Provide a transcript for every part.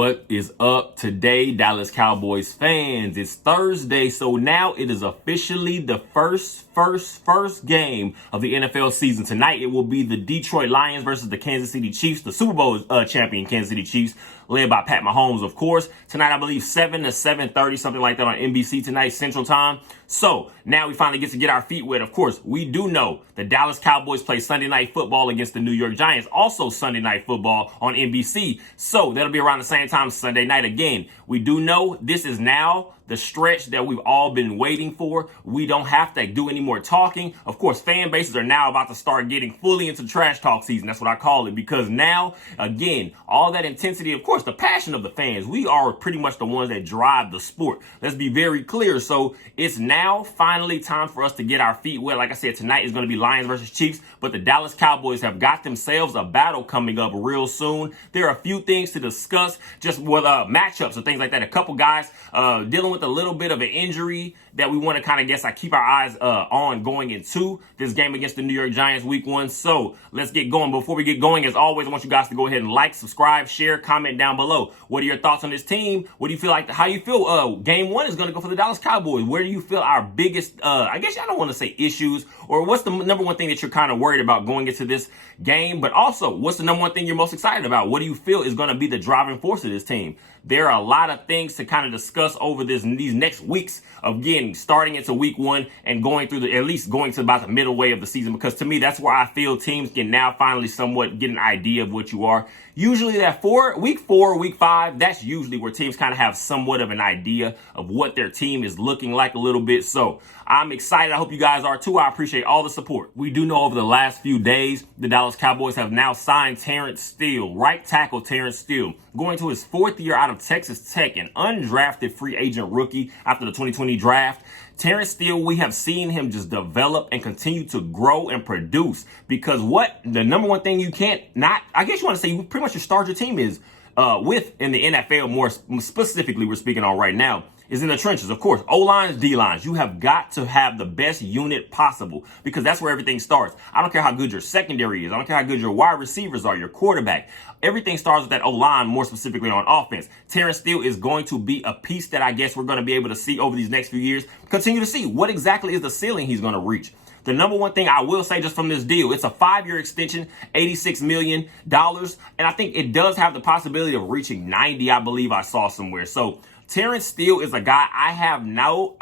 What is up today, Dallas Cowboys fans? It's Thursday, so now it is officially the first game of the NFL season. Tonight, it will be the Detroit Lions versus the Kansas City Chiefs, the Super Bowl champion Kansas City Chiefs, led by Pat Mahomes, of course. Tonight, I believe 7 to 7:30, something like that on NBC tonight, Central Time. So now we finally get to get our feet wet. Of course, we do know the Dallas Cowboys play Sunday Night Football against the New York Giants, also Sunday Night Football on NBC. So that'll be around the same time Sunday night again. We do know this is now the stretch that we've all been waiting for. We don't have to do any more talking. Of course, fan bases are now about to start getting fully into trash talk season. That's what I call it, because now, again, all that intensity, of course, the passion of the fans, we are pretty much the ones that drive the sport. Let's be very clear. So it's now finally time for us to get our feet wet. Like I said, tonight is going to be Lions versus Chiefs, but the Dallas Cowboys have got themselves a battle coming up real soon. There are a few things to discuss, just with matchups and things like that. A couple guys dealing with a little bit of an injury that we want to kind of keep our eyes on going into this game against the New York Giants week 1. So let's get going. Before we get going, as always, I want you guys to go ahead and like, subscribe, share, comment down below. What are your thoughts on this team? What do you feel like? How you feel game 1 is going to go for the Dallas Cowboys? Where do you feel our biggest, I guess I don't want to say issues, or what's the number one thing that you're kind of worried about going into this game? But also, what's the number one thing you're most excited about? What do you feel is going to be the driving force of this team? There are a lot of things to kind of discuss over these next weeks of getting starting into week 1 and going through at least going to about the middle way of the season, because to me, that's where I feel teams can now finally somewhat get an idea of what you are. Usually that week 4, week 5, that's usually where teams kind of have somewhat of an idea of what their team is looking like a little bit. So I'm excited. I hope you guys are too. I appreciate all the support. We do know over the last few days, the Dallas Cowboys have now signed Terrence Steele, right tackle Terrence Steele, going to his 4th year out of Texas Tech, an undrafted free agent rookie after the 2020 draft. Terrence Steele, we have seen him just develop and continue to grow and produce, because what the number one thing you can't not, I guess you want to say, pretty much your start your team is with in the NFL, more specifically we're speaking on right now, is in the trenches. Of course, O-lines, D-lines. You have got to have the best unit possible, because that's where everything starts. I don't care how good your secondary is. I don't care how good your wide receivers are, your quarterback. Everything starts with that O-line, more specifically on offense. Terrence Steele is going to be a piece that I guess we're going to be able to see over these next few years. Continue to see what exactly is the ceiling he's going to reach. The number one thing I will say just from this deal, it's a 5-year extension, $86 million. And I think it does have the possibility of reaching 90, I believe I saw somewhere. So Terrence Steele is a guy I have no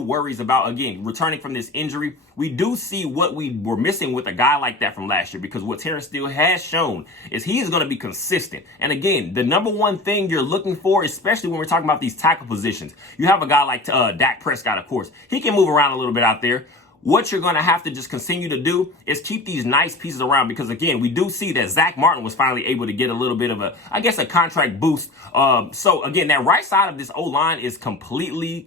worries about, again, returning from this injury. We do see what we were missing with a guy like that from last year, because what Terrence Steele has shown is he is going to be consistent. And again, the number one thing you're looking for, especially when we're talking about these tackle positions, you have a guy like Dak Prescott, of course. He can move around a little bit out there. What you're going to have to just continue to do is keep these nice pieces around, because, again, we do see that Zach Martin was finally able to get a little bit of a contract boost. So, again, that right side of this O-line is completely,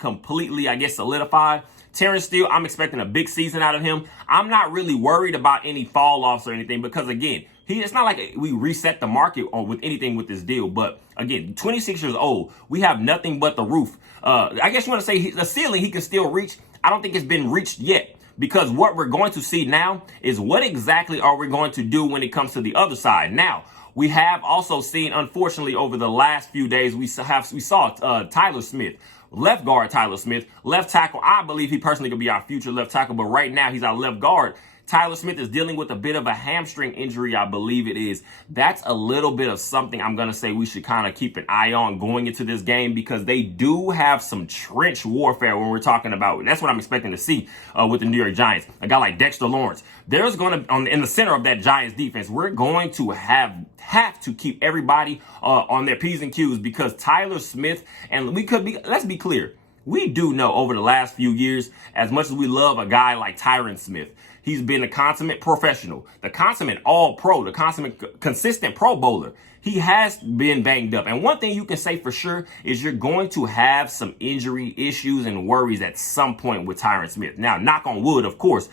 I guess, solidified. Terrence Steele, I'm expecting a big season out of him. I'm not really worried about any fall-offs or anything, because, again, it's not like we reset the market with anything with this deal. But, again, 26 years old, we have nothing but the roof. I guess you want to say the ceiling he can still reach. I don't think it's been reached yet. Because what we're going to see now is what exactly are we going to do when it comes to the other side. Now, we have also seen, unfortunately, over the last few days, we saw Tyler Smith, left guard Tyler Smith, left tackle. I believe he personally could be our future left tackle, but right now he's our left guard. Tyler Smith is dealing with a bit of a hamstring injury, I believe it is. That's a little bit of something I'm going to say we should kind of keep an eye on going into this game, because they do have some trench warfare when we're talking about. That's what I'm expecting to see with the New York Giants. A guy like Dexter Lawrence. There's going to, in the center of that Giants defense, we're going to have to keep everybody on their P's and Q's, because Tyler Smith, and let's be clear, we do know over the last few years, as much as we love a guy like Tyron Smith, he's been a consummate professional, the consummate all-pro, the consummate consistent Pro Bowler. He has been banged up. And one thing you can say for sure is you're going to have some injury issues and worries at some point with Tyron Smith. Now, knock on wood, of course,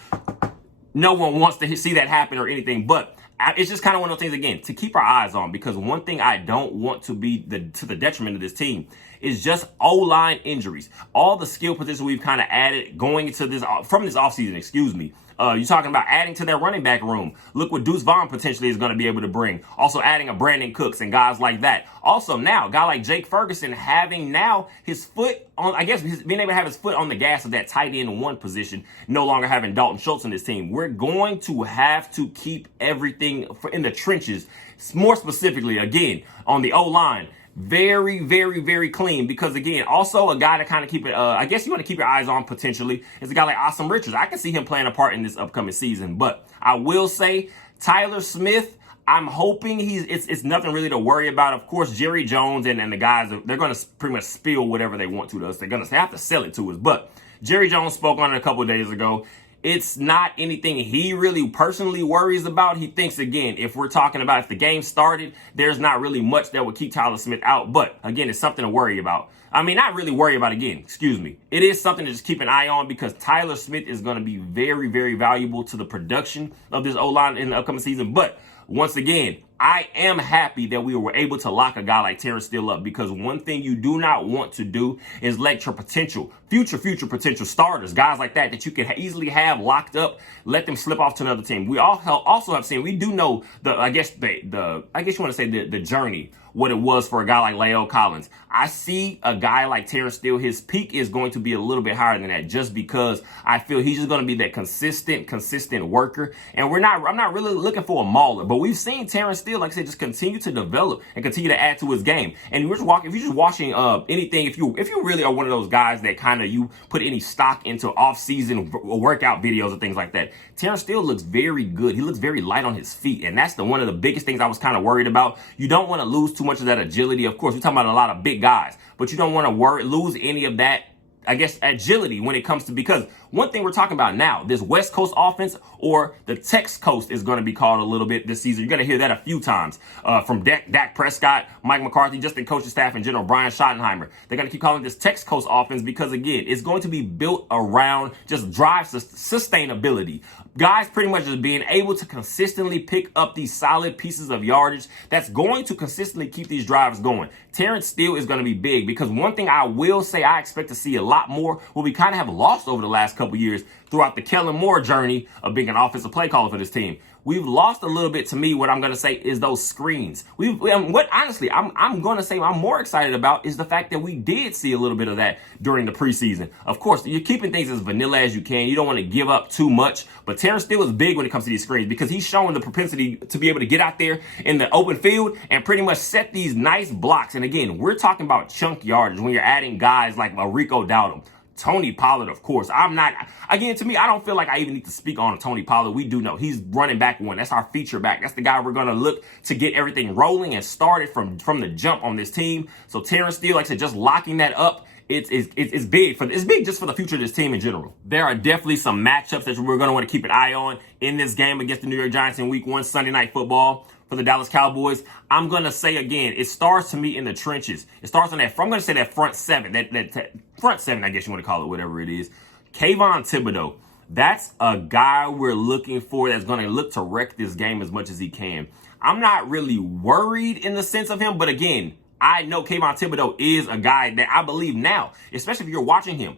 no one wants to see that happen or anything, but it's just kind of one of those things, again, to keep our eyes on, because one thing I don't want to be to the detriment of this team is just O-line injuries. All the skill positions we've kind of added going into this from this offseason, excuse me. You're talking about adding to their running back room. Look what Deuce Vaughn potentially is going to be able to bring. Also adding a Brandon Cooks and guys like that. Also now, a guy like Jake Ferguson having now his foot on, I guess, being able to have his foot on the gas of that tight end one position, no longer having Dalton Schultz in this team. We're going to have to keep everything in the trenches, more specifically, again, on the O-line. Very, very, very clean because, again, also a guy to kind of keep it, I guess you want to keep your eyes on potentially is a guy like Awesome Richards. I can see him playing a part in this upcoming season, but I will say Tyler Smith, I'm hoping it's nothing really to worry about. Of course, Jerry Jones and the guys, they're going to pretty much spill whatever they want to us. They have to sell it to us, but Jerry Jones spoke on it a couple of days ago. It's not anything he really personally worries about. He thinks, again, if we're talking about if the game started, there's not really much that would keep Tyler Smith out. But, again, it's something to worry about. I mean, not really worry about, again, excuse me. It is something to just keep an eye on because Tyler Smith is going to be very, very valuable to the production of this O-line in the upcoming season. But, once again, I am happy that we were able to lock a guy like Terrence Steele up because one thing you do not want to do is let your future potential starters, guys like that you can easily have locked up, let them slip off to another team. We also have seen, we do know I guess you want to say the journey, what it was for a guy like La'el Collins. I see a guy like Terrence Steele, his peak is going to be a little bit higher than that just because I feel he's just going to be that consistent worker. And I'm not really looking for a mauler, but we've seen Terrence Steele, like I said, just continue to develop and continue to add to his game. And if you're just watching anything, if you really are one of those guys that kind of you put any stock into off-season workout videos and things like that, Terrence Steele looks very good. He looks very light on his feet, and that's one of the biggest things I was kind of worried about. You don't want to lose too much of that agility. Of course, we're talking about a lot of big guys, but you don't want to lose any of that, I guess, agility when it comes to, because one thing we're talking about now, this West Coast offense, or the Tex Coast is going to be called a little bit this season. You're going to hear that a few times from Dak Prescott, Mike McCarthy, just the coaching staff in general, Brian Schottenheimer. They're going to keep calling this Tex Coast offense because, again, it's going to be built around just drive sustainability. Guys pretty much just being able to consistently pick up these solid pieces of yardage that's going to consistently keep these drives going. Terrence Steele is going to be big because one thing I will say I expect to see a lot more, what we kind of have lost over the last couple years throughout the Kellen Moore journey of being an offensive play caller for this team. We've lost a little bit. To me, what I'm going to say is those screens. Honestly, I'm going to say I'm more excited about is the fact that we did see a little bit of that during the preseason. Of course, you're keeping things as vanilla as you can. You don't want to give up too much. But Terrence Steele is big when it comes to these screens because he's showing the propensity to be able to get out there in the open field and pretty much set these nice blocks. And again, we're talking about chunk yardage when you're adding guys like Rico Dowdle. Tony Pollard, of course. To me, I don't feel like I even need to speak on Tony Pollard. We do know he's running back one. That's our feature back. That's the guy we're going to look to get everything rolling and started from the jump on this team. So Terrence Steele, like I said, just locking that up, it's big. It's big just for the future of this team in general. There are definitely some matchups that we're going to want to keep an eye on in this game against the New York Giants in Week 1, Sunday Night Football. For the Dallas Cowboys, I'm going to say again, it starts to me in the trenches. It starts on that, I'm going to say that front seven, that front seven, I guess you want to call it, whatever it is. Kayvon Thibodeau, that's a guy we're looking for that's going to look to wreck this game as much as he can. I'm not really worried in the sense of him, but again, I know Kayvon Thibodeau is a guy that I believe now, especially if you're watching him.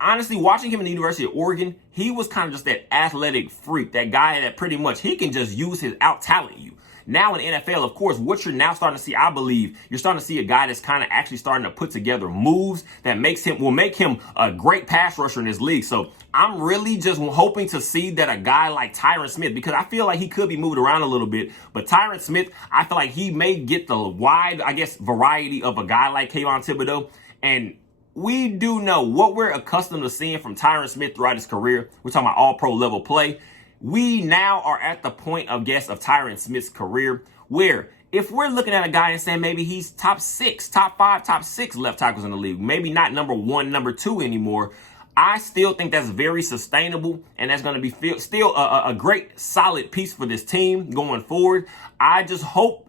Honestly, watching him in the University of Oregon, he was kind of just that athletic freak, that guy that pretty much he can just use his out-talent you. Now in NFL, of course, what you're now starting to see, I believe, you're starting to see a guy that's kind of actually starting to put together moves that will make him a great pass rusher in this league. So I'm really just hoping to see that a guy like Tyron Smith, because I feel like he could be moved around a little bit, but Tyron Smith, I feel like he may get the wide, I guess, variety of a guy like Kayvon Thibodeau. And we do know what we're accustomed to seeing from Tyron Smith throughout his career. We're talking about all-pro level play. We now are at the point of Tyron Smith's career where if we're looking at a guy and saying maybe he's top 5, top 6 left tackles in the league, maybe not number 1, number 2 anymore, I still think that's very sustainable, and that's going to be still a great, solid piece for this team going forward. I just hope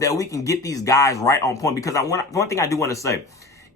that we can get these guys right on point, because one thing I do want to say,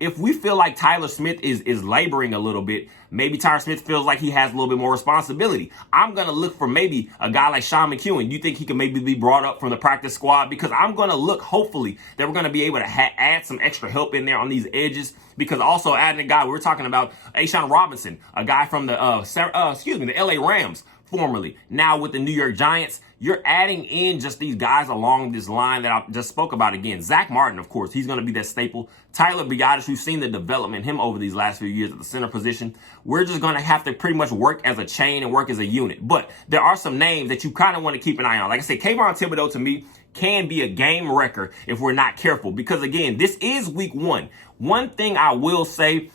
if we feel like Tyler Smith is laboring a little bit, maybe Tyler Smith feels like he has a little bit more responsibility. I'm going to look for maybe a guy like Sean McEwen. You think he can maybe be brought up from the practice squad? Because I'm going to look, hopefully, that we're going to be able to add some extra help in there on these edges. Because also adding a guy, we're talking about Ashawn Robinson, a guy from the the LA Rams, formerly, now with the New York Giants. You're adding in just these guys along this line that I just spoke about again. Zach Martin, of course, he's going to be that staple. Tyler Biadasz, we've seen the development him over these last few years at the center position. We're just going to have to pretty much work as a chain and work as a unit. But there are some names that you kind of want to keep an eye on. Like I said, Kayvon Thibodeaux, to me, can be a game wrecker if we're not careful. Because, again, this is week one. One thing I will say,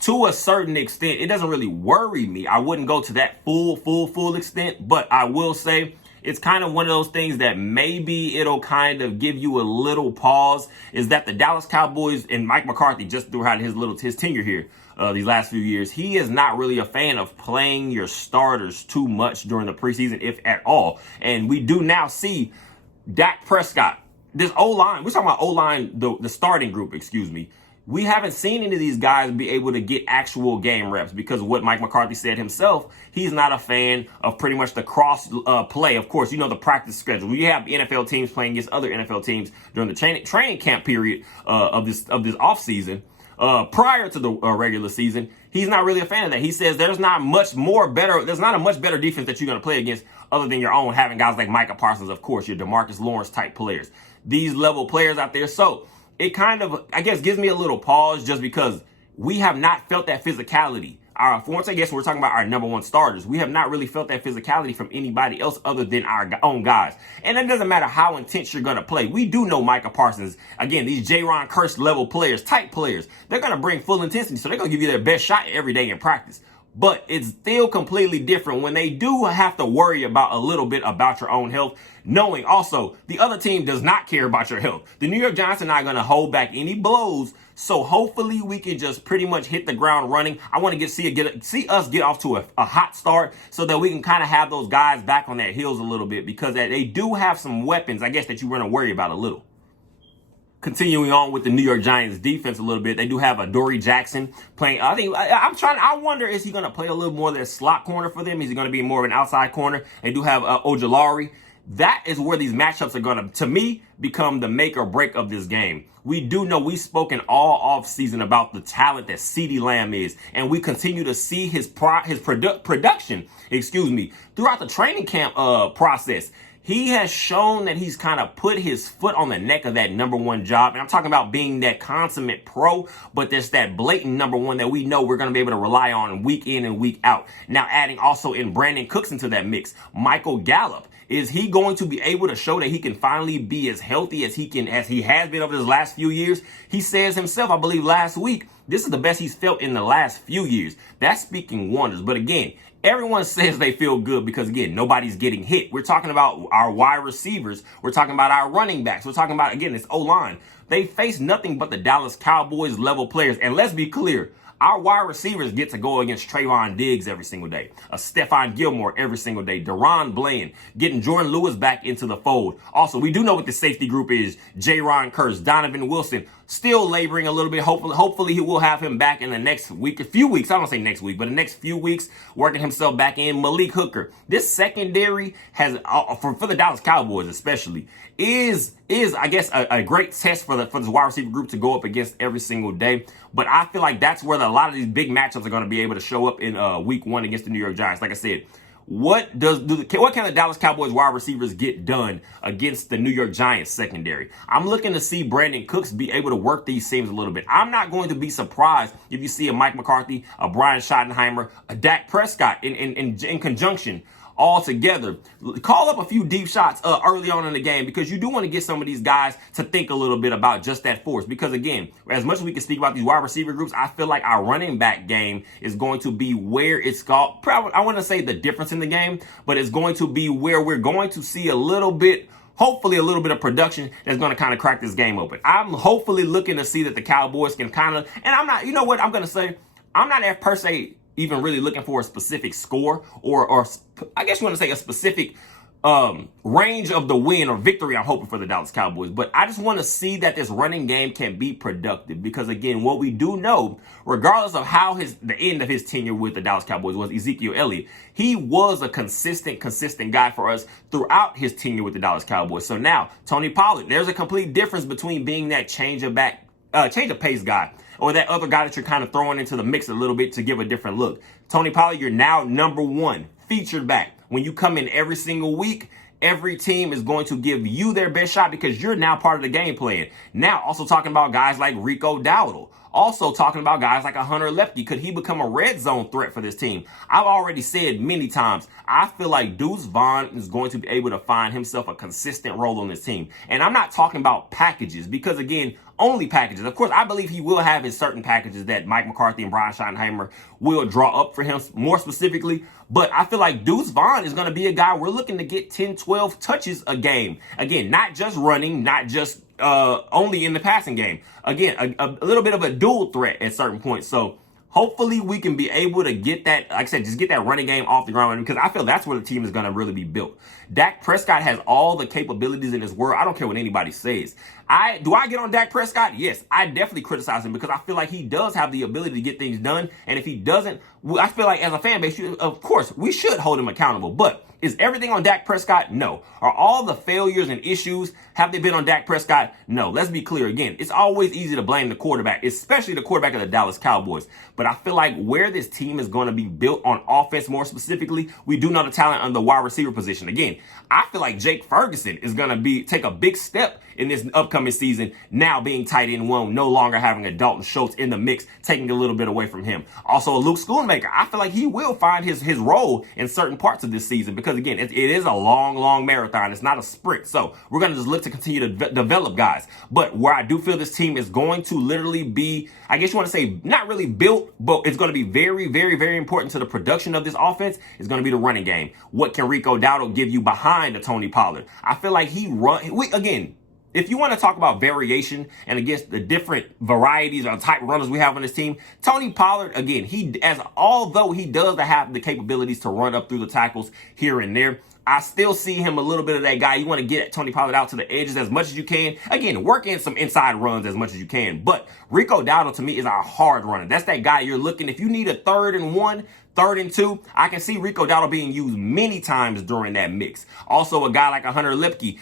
to a certain extent, it doesn't really worry me. I wouldn't go to that full extent, but I will say it's kind of one of those things that maybe it'll kind of give you a little pause, is that the Dallas Cowboys and Mike McCarthy, just throughout his tenure here, these last few years, he is not really a fan of playing your starters too much during the preseason, if at all. And we do now see Dak Prescott, this O-line, we're talking about O-line, the starting group, excuse me. We haven't seen any of these guys be able to get actual game reps because of what Mike McCarthy said himself. He's not a fan of pretty much the cross play. Of course, you know, the practice schedule. We have NFL teams playing against other NFL teams during the training camp period of this offseason. Prior to the regular season, he's not really a fan of that. He says there's not a much better defense that you're going to play against other than your own, having guys like Micah Parsons, of course, your DeMarcus Lawrence type players. These level players out there. So it kind of, I guess, gives me a little pause just because we have not felt that physicality. Once I guess we're talking about our number one starters, we have not really felt that physicality from anybody else other than our own guys. And it doesn't matter how intense you're going to play. We do know Micah Parsons, again, these J-Ron Curse level players, type players, they're going to bring full intensity. So they're going to give you their best shot every day in practice. But it's still completely different when they do have to worry about a little bit about your own health, knowing also the other team does not care about your health. The New York Giants are not going to hold back any blows. So hopefully we can just pretty much hit the ground running. I want to see us get off to a hot start so that we can kind of have those guys back on their heels a little bit, because they do have some weapons, I guess, that you want to worry about a little. Continuing on with the New York Giants defense a little bit, they do have a Dory Jackson playing. I wonder, is he going to play a little more of their slot corner for them? Is he going to be more of an outside corner? They do have Ojulari. That is where these matchups are going to me, become the make or break of this game. We do know we've spoken all offseason about the talent that CeeDee Lamb is, and we continue to see his production, throughout the training camp process. He has shown that he's kind of put his foot on the neck of that number one job. And I'm talking about being that consummate pro, but there's that blatant number one that we know we're going to be able to rely on week in and week out. Now adding also in Brandon Cooks into that mix. Michael Gallup. Is he going to be able to show that he can finally be as healthy as he has been over his last few years? He says himself, I believe last week, this is the best he's felt in the last few years. That's speaking wonders. But again, everyone says they feel good because, again, nobody's getting hit. We're talking about our wide receivers. We're talking about our running backs. We're talking about, again, this O-line. They face nothing but the Dallas Cowboys level players. And let's be clear, our wide receivers get to go against Trayvon Diggs every single day, Stephon Gilmore every single day, Deron Bland, getting Jordan Lewis back into the fold. Also, we do know what the safety group is. J-Ron Curse, Donovan Wilson, still laboring a little bit. Hopefully he will have him back in the next week, a few weeks. I don't say next week, but the next few weeks, working himself back in. Malik Hooker. This secondary has, for the Dallas Cowboys especially, is I guess a great test for this wide receiver group to go up against every single day. But I feel like that's where a lot of these big matchups are going to be able to show up in week one against the New York Giants. Like I said, what can the Dallas Cowboys wide receivers get done against the New York Giants secondary? I'm looking to see Brandon Cooks be able to work these seams a little bit. I'm not going to be surprised if you see a Mike McCarthy, a Brian Schottenheimer, a Dak Prescott in conjunction all together. Call up a few deep shots early on in the game, because you do want to get some of these guys to think a little bit about just that force. Because again, as much as we can speak about these wide receiver groups, I feel like our running back game is going to be where it's called, probably, I want to say the difference in the game, but it's going to be where we're going to see a little bit, hopefully a little bit of production that's going to kind of crack this game open. I'm hopefully looking to see that the Cowboys can kind of, and I'm not, you know what I'm going to say, I'm not per se even really looking for a specific score or I guess you want to say a specific range of the win or victory I'm hoping for the Dallas Cowboys. But I just want to see that this running game can be productive because, again, what we do know, regardless of how the end of his tenure with the Dallas Cowboys was, Ezekiel Elliott, he was a consistent guy for us throughout his tenure with the Dallas Cowboys. So now, Tony Pollard, there's a complete difference between being that change of pace guy or that other guy that you're kind of throwing into the mix a little bit to give a different look. Tony Pollard, you're now number one, featured back. When you come in every single week, every team is going to give you their best shot because you're now part of the game plan. Now, also talking about guys like Rico Dowdle. Also talking about guys like a Hunter Lepke. Could he become a red zone threat for this team? I've already said many times, I feel like Deuce Vaughn is going to be able to find himself a consistent role on this team. And I'm not talking about packages because, again, only packages. Of course, I believe he will have his certain packages that Mike McCarthy and Brian Schottenheimer will draw up for him more specifically. But I feel like Deuce Vaughn is going to be a guy we're looking to get 10, 12 touches a game. Again, not just running, not just only in the passing game. Again, a little bit of a dual threat at certain points. So hopefully we can be able to get that, like I said, just get that running game off the ground because I feel that's where the team is going to really be built. Dak Prescott has all the capabilities in this world. I don't care what anybody says. Do I get on Dak Prescott? Yes, I definitely criticize him because I feel like he does have the ability to get things done. And if he doesn't, I feel like as a fan base, of course, we should hold him accountable. But is everything on Dak Prescott? No. Are all the failures and issues, have they been on Dak Prescott? No. Let's be clear. Again, it's always easy to blame the quarterback, especially the quarterback of the Dallas Cowboys. But I feel like where this team is going to be built on offense more specifically, we do know the talent on the wide receiver position. Again, I feel like Jake Ferguson is going to take a big step in this upcoming season, now being tight end one, no longer having a Dalton Schultz in the mix, taking a little bit away from him. Also, Luke Schoonmaker, I feel like he will find his role in certain parts of this season because, again, it is a long marathon. It's not a sprint. So we're going to just look to continue to develop guys. But where I do feel this team is going to literally be, I guess you want to say, not really built, but it's going to be very important to the production of this offense is going to be the running game. What can Rico Dowdle give you behind the Tony Pollard? I feel like again, if you want to talk about variation and against the different varieties or type runners we have on this team, Tony Pollard, again, although he does have the capabilities to run up through the tackles here and there, I still see him a little bit of that guy. You want to get Tony Pollard out to the edges as much as you can. Again, work in some inside runs as much as you can. But Rico Dowdle, to me, is our hard runner. That's that guy you're looking. If you need a 3rd and 1, 3rd and 2, I can see Rico Dowdle being used many times during that mix. Also, a guy like a Hunter Lepke,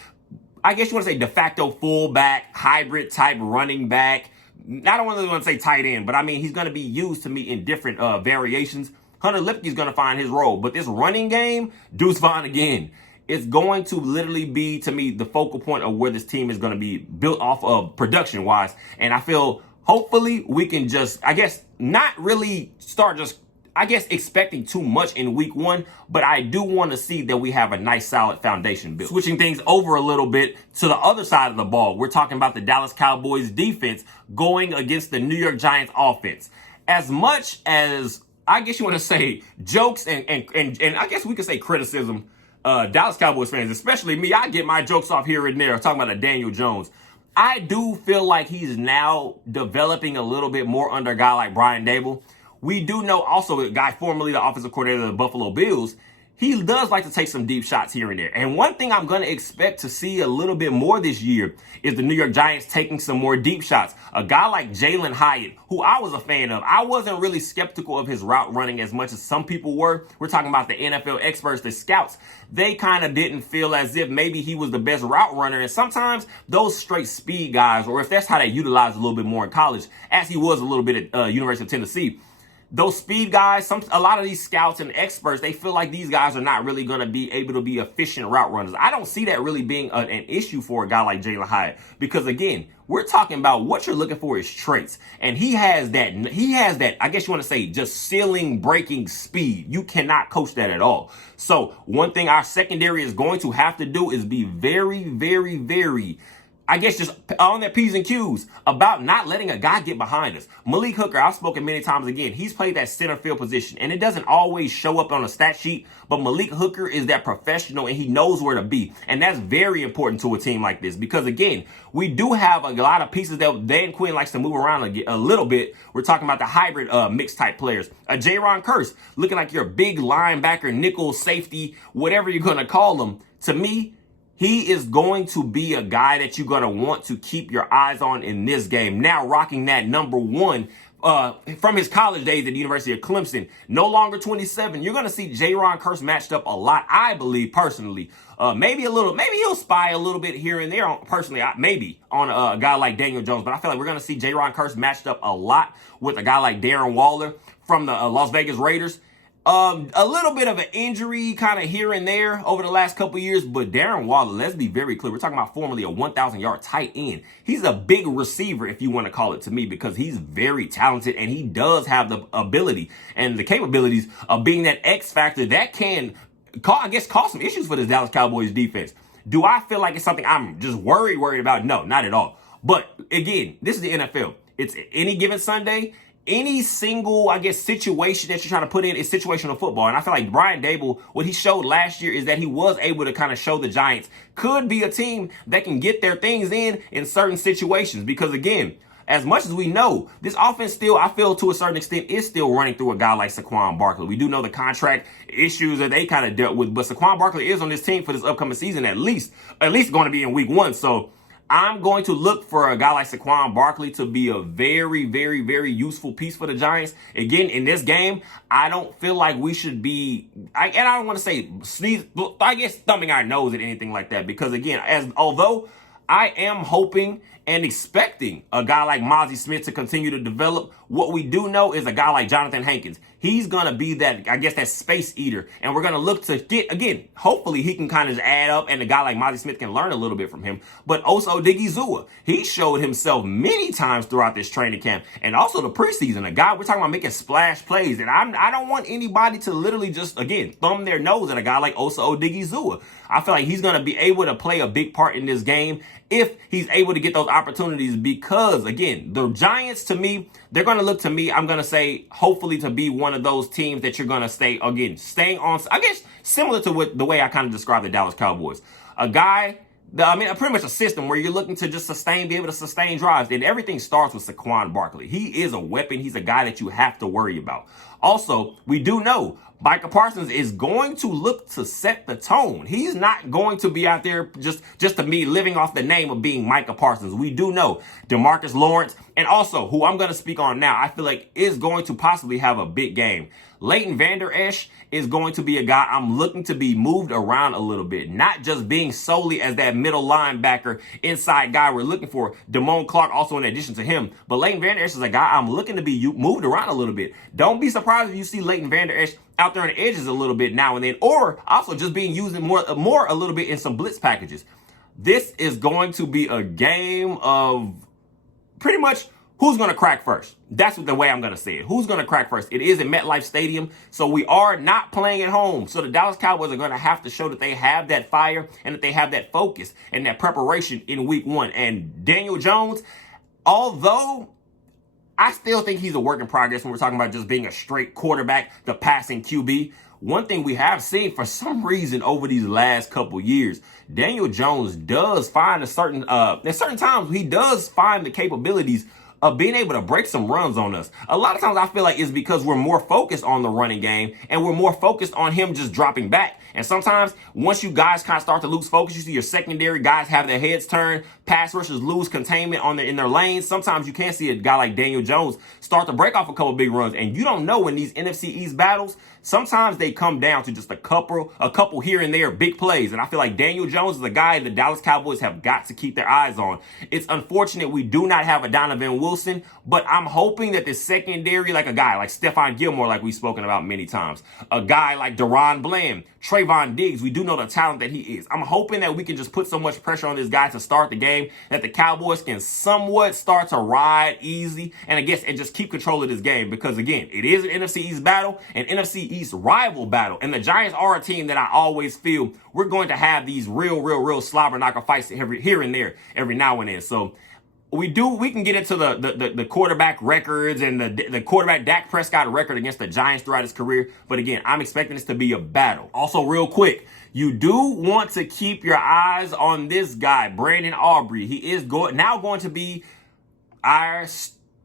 I guess you want to say de facto fullback, hybrid type running back. I don't really want to say tight end, but I mean, he's going to be used to me in different variations. Hunter Lepke is going to find his role. But this running game, Deuce Vaughn again, it's going to literally be, to me, the focal point of where this team is going to be built off of production-wise. And I feel hopefully we can just, I guess, not really start just expecting too much in week 1, but I do want to see that we have a nice solid foundation built. Switching things over a little bit to the other side of the ball, we're talking about the Dallas Cowboys defense going against the New York Giants offense. As much as, I guess you want to say, jokes and I guess we could say criticism, Dallas Cowboys fans, especially me, I get my jokes off here and there, talking about a Daniel Jones. I do feel like he's now developing a little bit more under a guy like Brian Daboll. We do know also a guy formerly the offensive coordinator of the Buffalo Bills, he does like to take some deep shots here and there. And one thing I'm going to expect to see a little bit more this year is the New York Giants taking some more deep shots. A guy like Jalen Hyatt, who I was a fan of, I wasn't really skeptical of his route running as much as some people were. We're talking about the NFL experts, the scouts. They kind of didn't feel as if maybe he was the best route runner. And sometimes those straight speed guys, or if that's how they utilize a little bit more in college, as he was a little bit at University of Tennessee, those speed guys, a lot of these scouts and experts, they feel like these guys are not really going to be able to be efficient route runners. I don't see that really being an issue for a guy like Jalen Hyatt because, again, we're talking about what you're looking for is traits. And he has that, I guess you want to say, just ceiling breaking speed. You cannot coach that at all. So one thing our secondary is going to have to do is be very, I guess just on their P's and Q's about not letting a guy get behind us. Malik Hooker, I've spoken many times again, he's played that center field position, and it doesn't always show up on a stat sheet, but Malik Hooker is that professional, and he knows where to be. And that's very important to a team like this because, again, we do have a lot of pieces that Dan Quinn likes to move around a little bit. We're talking about the hybrid mixed type players. Jaron Kearse, looking like your big linebacker, nickel, safety, whatever you're going to call them. To me, he is going to be a guy that you're going to want to keep your eyes on in this game. Now rocking that number 1 from his college days at the University of Clemson, no longer 27. You're going to see Jaron Kearse matched up a lot, I believe, personally. Maybe he'll spy a little bit here and there, maybe on a guy like Daniel Jones. But I feel like we're going to see Jaron Kearse matched up a lot with a guy like Darren Waller from the Las Vegas Raiders. A little bit of an injury kind of here and there over the last couple years, but Darren Waller, let's be very clear. We're talking about formerly a 1,000-yard tight end. He's a big receiver, if you want to call it, to me, because he's very talented and he does have the ability and the capabilities of being that X factor that can, cause some issues for this Dallas Cowboys defense. Do I feel like it's something I'm just worried about? No, not at all. But again, this is the NFL. It's any given Sunday. Any single, situation that you're trying to put in is situational football. And I feel like Brian Daboll, what he showed last year is that he was able to kind of show the Giants could be a team that can get their things in certain situations. Because again, as much as we know, this offense still, I feel to a certain extent, is still running through a guy like Saquon Barkley. We do know the contract issues that they kind of dealt with, but Saquon Barkley is on this team for this upcoming season, at least going to be in week 1. So I'm going to look for a guy like Saquon Barkley to be a very, very, very useful piece for the Giants. Again, in this game, I don't feel like we should be, I don't want to say thumbing our nose at anything like that. Because again, although I am hoping and expecting a guy like Mozzie Smith to continue to develop, what we do know is a guy like Jonathan Hankins. He's going to be that, that space eater. And we're going to look to get, again, hopefully he can kind of add up and a guy like Mozzie Smith can learn a little bit from him. But also Odigizua, he showed himself many times throughout this training camp and also the preseason. A guy, we're talking about making splash plays. And I don't want anybody to literally just, again, thumb their nose at a guy like Osa Odigizua. I feel like he's going to be able to play a big part in this game if he's able to get those opportunities, because again, the Giants, to me, they're going to look to me, I'm going to say, hopefully to be one of those teams that you're going to staying on, similar to the way I kind of described the Dallas Cowboys. Pretty much a system where you're looking to just be able to sustain drives. And everything starts with Saquon Barkley. He is a weapon. He's a guy that you have to worry about. Also, we do know Micah Parsons is going to look to set the tone. He's not going to be out there just to be living off the name of being Micah Parsons. We do know DeMarcus Lawrence, and also who I'm going to speak on now, I feel like is going to possibly have a big game. Leighton Vander Esch is going to be a guy I'm looking to be moved around a little bit, not just being solely as that middle linebacker inside guy we're looking for. Damone Clark also in addition to him, but Leighton Vander Esch is a guy I'm looking to be moved around a little bit. Don't be surprised if you see Leighton Vander Esch out there on the edges a little bit now and then, or also just being used more a little bit in some blitz packages. This is going to be a game of pretty much who's going to crack first. That's the way I'm going to say it. Who's going to crack first? It is at MetLife Stadium, so we are not playing at home. So the Dallas Cowboys are going to have to show that they have that fire and that they have that focus and that preparation in week 1. And Daniel Jones, although I still think he's a work in progress when we're talking about just being a straight quarterback, the passing QB. One thing we have seen for some reason over these last couple years, Daniel Jones does find at certain times he does find the capabilities of being able to break some runs on us. A lot of times I feel like it's because we're more focused on the running game and we're more focused on him just dropping back. And sometimes once you guys kind of start to lose focus, you see your secondary guys have their heads turned, pass rushers lose containment in their lanes. Sometimes you can see a guy like Daniel Jones start to break off a couple big runs, and you don't know in these NFC East battles, sometimes they come down to just a couple here and there big plays. And I feel like Daniel Jones is a guy the Dallas Cowboys have got to keep their eyes on. It's unfortunate we do not have a Donovan Wilson, but I'm hoping that the secondary, like a guy like Stephon Gilmore, like we've spoken about many times, a guy like Deron Bland, Trayvon Diggs, we do know the talent that he is. I'm hoping that we can just put so much pressure on this guy to start the game that the Cowboys can somewhat start to ride easy and just keep control of this game. Because again, it is an NFC East battle, an NFC East rival battle. And the Giants are a team that I always feel we're going to have these real slobber knocker fights here and there every now and then. So we can get into the quarterback records and the quarterback Dak Prescott record against the Giants throughout his career. But again, I'm expecting this to be a battle. Also, real quick, you do want to keep your eyes on this guy, Brandon Aubrey. He is now going to be our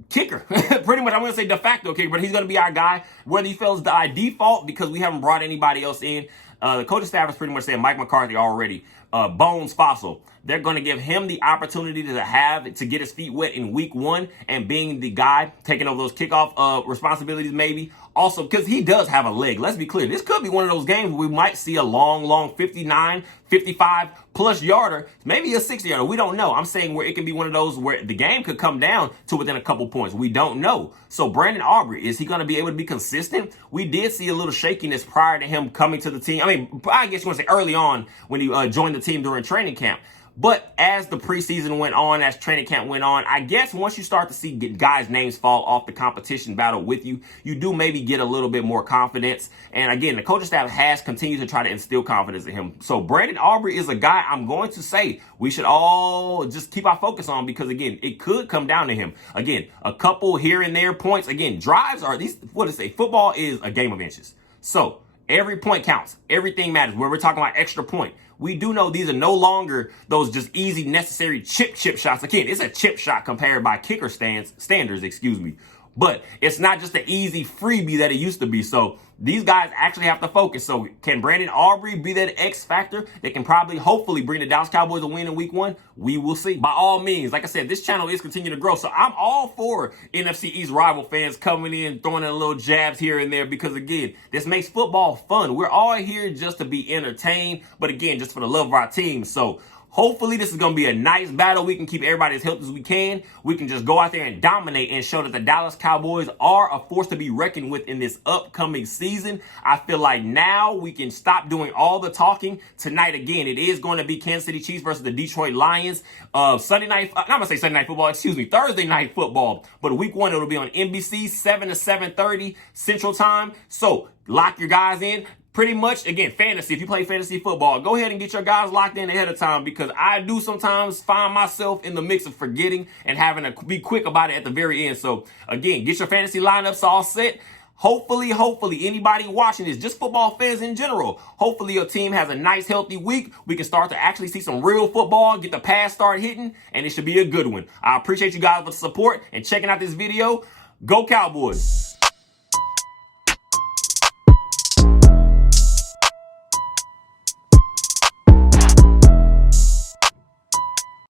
kicker. Pretty much, I'm going to say de facto kicker, but he's going to be our guy, whether he fails by default because we haven't brought anybody else in. The coaching staff has pretty much said Mike McCarthy already. Bones Fossil. They're going to give him the opportunity to get his feet wet in week 1 and being the guy taking over those kickoff responsibilities maybe. Also, because he does have a leg. Let's be clear. This could be one of those games where we might see a long 59, 55 plus yarder, maybe a 60 yarder. We don't know. I'm saying where it can be one of those where the game could come down to within a couple points. We don't know. So Brandon Aubrey, is he going to be able to be consistent? We did see a little shakiness prior to him coming to the team. I mean, I guess you want to say early on when he joined the team during training camp. But as the preseason went on, as training camp went on, I guess once you start to see guys' names fall off the competition battle with you, you do maybe get a little bit more confidence. And again, the coaching staff has continued to try to instill confidence in him. So Brandon Aubrey is a guy I'm going to say we should all just keep our focus on, because again, it could come down to him. Again, a couple here and there points. Again, drives are these, what to say, football is a game of inches. So every point counts. Everything matters. Where we're talking about extra point, we do know these are no longer those just easy, necessary chip shots. Again, it's a chip shot compared by kicker standards, excuse me. But it's not just the easy freebie that it used to be. So these guys actually have to focus. So can Brandon Aubrey be that X factor that can probably, hopefully, bring the Dallas Cowboys a win in week 1? We will see. By all means, like I said, this channel is continuing to grow. So I'm all for NFC East rival fans coming in, throwing in little jabs here and there, because again, this makes football fun. We're all here just to be entertained, but again, just for the love of our team. So hopefully this is going to be a nice battle. We can keep everybody as healthy as we can. We can just go out there and dominate and show that the Dallas Cowboys are a force to be reckoned with in this upcoming season. I feel like now we can stop doing all the talking. Tonight, again, it is going to be Kansas City Chiefs versus the Detroit Lions. Thursday night football. But week 1, it'll be on NBC, 7 to 7:30 Central Time. So lock your guys in. Pretty much, again, fantasy. If you play fantasy football, go ahead and get your guys locked in ahead of time, because I do sometimes find myself in the mix of forgetting and having to be quick about it at the very end. So, again, get your fantasy lineups all set. Hopefully, anybody watching this, just football fans in general, hopefully your team has a nice, healthy week. We can start to actually see some real football, get the pass start hitting, and it should be a good one. I appreciate you guys for the support and checking out this video. Go Cowboys!